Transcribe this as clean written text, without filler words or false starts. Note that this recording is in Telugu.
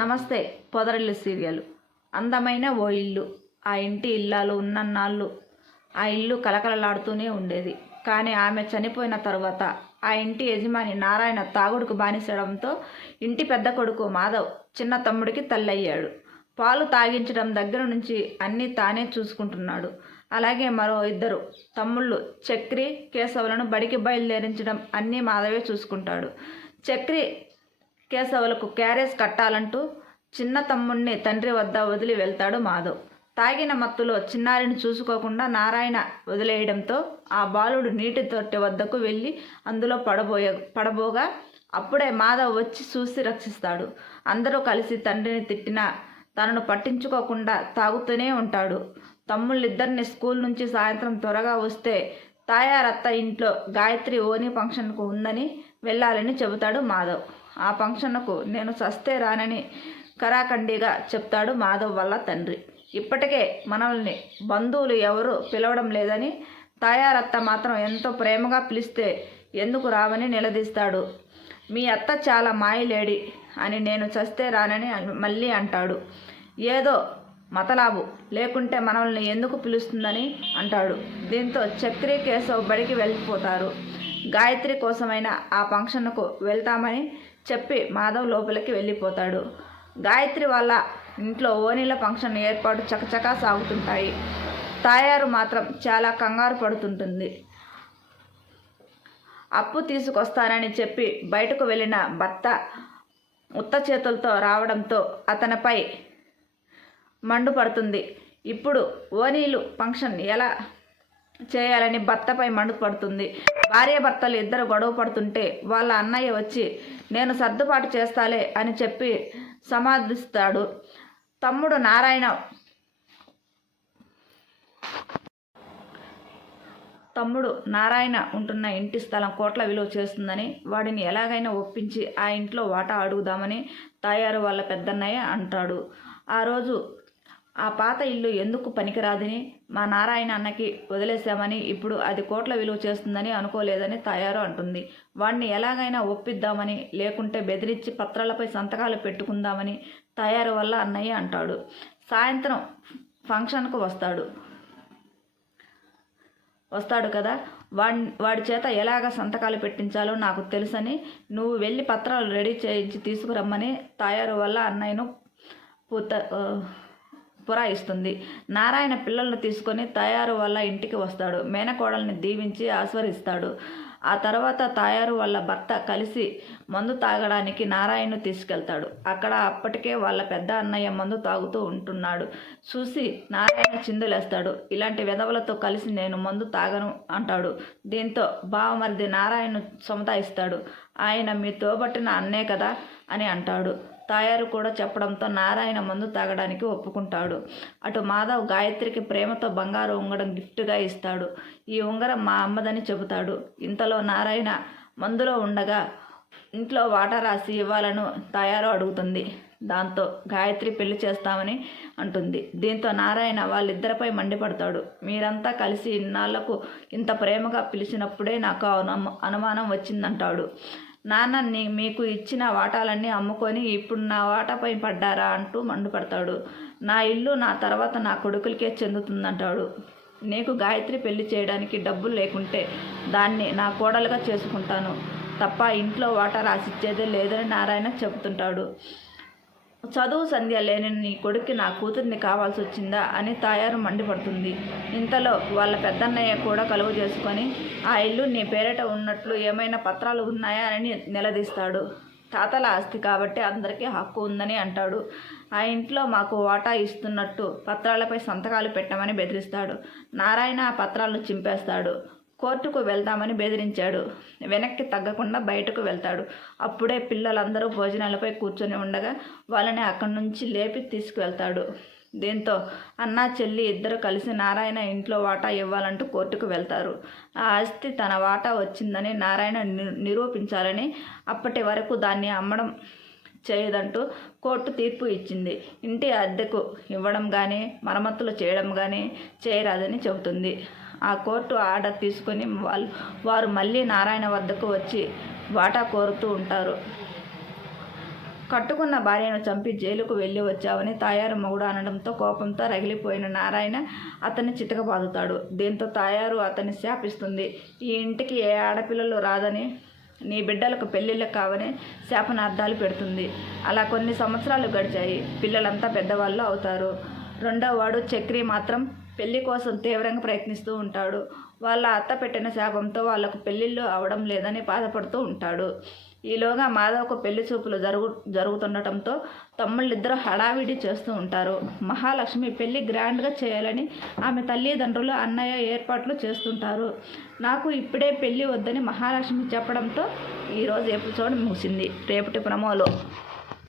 నమస్తే. పొదరిల్లు సీరియల్. అందమైన ఓ ఇల్లు. ఆ ఇంటి ఇల్లాలు ఉన్నన్నాళ్ళు ఆ ఇల్లు కలకలలాడుతూనే ఉండేది. కానీ ఆమె చనిపోయిన తరువాత ఆ ఇంటి యజమాని నారాయణ తాగుడుకు బానిసడంతో ఇంటి పెద్ద కొడుకు మాధవ్ చిన్న తమ్ముడికి తల్లయ్యాడు. పాలు తాగించడం దగ్గర నుంచి అన్నీ తానే చూసుకుంటున్నాడు. అలాగే మరో ఇద్దరు తమ్ముళ్ళు చక్రి, కేశవులను బడికి బయలుదేరించడం అన్నీ మాధవే చూసుకుంటాడు. చక్రి, కేశవులకు క్యారేజ్ కట్టాలంటూ చిన్న తమ్ముణ్ణి తండ్రి వద్ద వదిలి వెళ్తాడు మాధవ్. తాగిన మత్తులో చిన్నారిని చూసుకోకుండా నారాయణ వదిలేయడంతో ఆ బాలుడు నీటి తొట్టె వద్దకు వెళ్ళి అందులో పడబోగా అప్పుడే మాధవ్ వచ్చి చూసి రక్షిస్తాడు. అందరూ కలిసి తండ్రిని తిట్టినా తనను పట్టించుకోకుండా తాగుతూనే ఉంటాడు. తమ్ముళ్ళిద్దరిని స్కూల్ నుంచి సాయంత్రం త్వరగా వస్తే తాయారత్త ఇంట్లో గాయత్రి ఓని ఫంక్షన్కు ఉందని వెళ్ళాలని చెబుతాడు మాధవ్. ఆ ఫంక్షన్కు నేను సస్తే రానని కరాఖండిగా చెప్తాడు మాధవ్ వాళ్ళ తండ్రి. ఇప్పటికే మనల్ని బంధువులు ఎవరు పిలవడం లేదని, తాయారత్త మాత్రం ఎంతో ప్రేమగా పిలిస్తే ఎందుకు రావని నిలదీస్తాడు. మీ అత్త చాలా మాయలేడి అని నేను చస్తే రానని మళ్ళీ అంటాడు. ఏదో మతలాబు లేకుంటే మనల్ని ఎందుకు పిలుస్తుందని అంటాడు. దీంతో చక్రి, కేశవ్ బడికి వెళ్ళిపోతారు. గాయత్రి కోసమైనా ఆ ఫంక్షన్కు వెళ్తామని చెప్పి మాధవ్ లోపలికి వెళ్ళిపోతాడు. గాయత్రి వాళ్ళ ఇంట్లో ఓనీల ఫంక్షన్ ఏర్పాటు చకచకా సాగుతుంటాయి. తాయారు మాత్రం చాలా కంగారు పడుతుంటుంది. అప్పు తీసుకొస్తానని చెప్పి బయటకు వెళ్ళిన భర్త ఉత్త చేతులతో రావడంతో అతనిపై మండుపడుతుంది. ఇప్పుడు ఓనీలు ఫంక్షన్ ఎలా చేయాలని భర్తపై మండుపడుతుంది. భార్యాభర్తలు ఇద్దరు గొడవ పడుతుంటే వాళ్ళ అన్నయ్య వచ్చి నేను సర్దుబాటు చేస్తాలే అని చెప్పి సమాధిస్తాడు. తమ్ముడు నారాయణ ఉంటున్న ఇంటి స్థలం కోట్ల విలువ చేస్తుందని, వాడిని ఎలాగైనా ఒప్పించి ఆ ఇంట్లో వాటా అడుగుదామని తాయారు వాళ్ళ పెద్దన్నయ్య అంటాడు. ఆ రోజు ఆ పాత ఇల్లు ఎందుకు పనికిరాదని మా నారాయణ అన్నకి వదిలేశామని, ఇప్పుడు అది కోట్ల విలువ చేస్తుందని అనుకోలేదని తాయారు అంటుంది. వాడిని ఎలాగైనా ఒప్పిద్దామని, లేకుంటే బెదిరించి పత్రాలపై సంతకాలు పెట్టుకుందామని తాయారు వల్ల అన్నయ్య అంటాడు. సాయంత్రం ఫంక్షన్కు వస్తాడు కదా, వాడి చేత ఎలాగ సంతకాలు పెట్టించాలో నాకు తెలుసని నువ్వు వెళ్ళి పత్రాలు రెడీ చేయించి తీసుకురమ్మని తాయారు వల్ల అన్నయ్యను పురాయిస్తుంది. నారాయణ పిల్లలను తీసుకొని తాయారు వాళ్ళ ఇంటికి వస్తాడు. మేనకోడల్ని దీవించి ఆస్వాదిస్తాడు. ఆ తర్వాత తాయారు వాళ్ళ భర్త కలిసి మందు తాగడానికి నారాయణను తీసుకెళ్తాడు. అక్కడ అప్పటికే వాళ్ళ పెద్ద అన్నయ్య మందు తాగుతూ ఉంటున్నాడు. చూసి నారాయణ చిందులేస్తాడు. ఇలాంటి వెధవలతో కలిసి నేను మందు తాగను అంటాడు. దీంతో బావమరిది నారాయణను సముదాయిస్తాడు. ఆయన మీ తోబట్టిన అన్నే కదా అని అంటాడు. తాయారు కూడా చెప్పడంతో నారాయణ మందు తాగడానికి ఒప్పుకుంటాడు. అటు మాధవ్ గాయత్రికి ప్రేమతో బంగారు ఉంగరం గిఫ్ట్గా ఇస్తాడు. ఈ ఉంగరం మా అమ్మదని చెబుతాడు. ఇంతలో నారాయణ మందులో ఉండగా ఇంట్లో వాటా రాసి ఇవ్వాలను తాయారు అడుగుతుంది. దాంతో గాయత్రి పెళ్లి చేస్తామని అంటుంది. దీంతో నారాయణ వాళ్ళిద్దరిపై మండిపడతాడు. మీరంతా కలిసి ఇన్నాళ్లకు ఇంత ప్రేమగా పిలిచినప్పుడే నాకు అనుమానం వచ్చిందంటాడు. నాన్న మీకు ఇచ్చిన వాటాలన్నీ అమ్ముకొని ఇప్పుడు నా వాటాపై పడ్డారా అంటూ మండిపడతాడు. నా ఇల్లు నా తర్వాత నా కొడుకులకే చెందుతుందంటాడు. నీకు గాయత్రి పెళ్లి చేయడానికి డబ్బులు లేకుంటే దాన్ని నా కోడలుగా చేసుకుంటాను తప్ప ఇంట్లో వాటా రాసిచ్చేదే లేదని నారాయణ చెబుతుంటాడు. చదువు సంధ్య లేని నీ కొడుక్కి నా కూతుర్ని కావాల్సి వచ్చిందా అని తాయారు మండిపడుతుంది. ఇంతలో వాళ్ళ పెద్దన్నయ్య కూడా కలువ చేసుకొని ఆ ఇల్లు నీ పేరిట ఉన్నట్లు ఏమైనా పత్రాలు ఉన్నాయా అని నిలదీస్తాడు. తాతల ఆస్తి కాబట్టి అందరికీ హక్కు ఉందని అంటాడు. ఆ ఇంట్లో మాకు వాటా ఇస్తున్నట్టు పత్రాలపై సంతకాలు పెట్టమని బెదిరిస్తాడు. నారాయణ ఆ పత్రాలను చింపేస్తాడు. కోర్టుకు వెళ్తామని బెదిరించాడు. వెనక్కి తగ్గకుండా బయటకు వెళ్తాడు. అప్పుడే పిల్లలందరూ భోజనాలపై కూర్చొని ఉండగా వాళ్ళని అక్కడి నుంచి లేపి తీసుకువెళ్తాడు. దీంతో అన్నా చెల్లి ఇద్దరు కలిసి నారాయణ ఇంట్లో వాటా ఇవ్వాలంటూ కోర్టుకు వెళ్తారు. ఆ ఆస్తి తన వాటా వచ్చిందని నారాయణ నిరూపించాలని, అప్పటి వరకు దాన్ని అమ్మడం చేయదంటూ కోర్టు తీర్పు ఇచ్చింది. ఇంటి అద్దెకు ఇవ్వడం కానీ మరమ్మతులు చేయడం కానీ చేయరాదని చెబుతుంది. ఆ కోర్టు ఆర్డర్ తీసుకొని వారు మళ్ళీ నారాయణ వద్దకు వచ్చి వాటా కోరుతూ ఉంటారు. కట్టుకున్న భార్యను చంపి జైలుకు వెళ్ళి వచ్చావని తాయారు మొగుడు అనడంతో కోపంతో రగిలిపోయిన నారాయణ అతన్ని చితకబాదుతాడు. దీంతో తాయారు అతన్ని శాపిస్తుంది. ఈ ఇంటికి ఏ ఆడపిల్లలు రాదని, నీ బిడ్డలకు పెళ్ళిళ్ళు కావని శాపనార్థాలు పెడుతుంది. అలా కొన్ని సంవత్సరాలు గడిచాయి. పిల్లలంతా పెద్దవాళ్ళు అవుతారు. రెండో వాడు చక్రి మాత్రం పెళ్లి కోసం తీవ్రంగా ప్రయత్నిస్తూ ఉంటాడు. వాళ్ళ అత్త పెట్టిన శాపంతో వాళ్లకు పెళ్ళిళ్ళు అవడం లేదని బాధపడుతూ ఉంటాడు. ఈలోగా మాధవ్కు పెళ్లి చూపులు జరుగుతుండటంతో తమ్ముళ్ళిద్దరూ హడావిడి చేస్తూ ఉంటారు. మహాలక్ష్మి పెళ్లి గ్రాండ్గా చేయాలని ఆమె తల్లిదండ్రులు, అన్నయ్య ఏర్పాట్లు చేస్తుంటారు. నాకు ఇప్పుడే పెళ్లి వద్దని మహాలక్ష్మి చెప్పడంతో ఈరోజు ఎపిసోడ్ ముగిసింది. రేపటి ప్రమోలో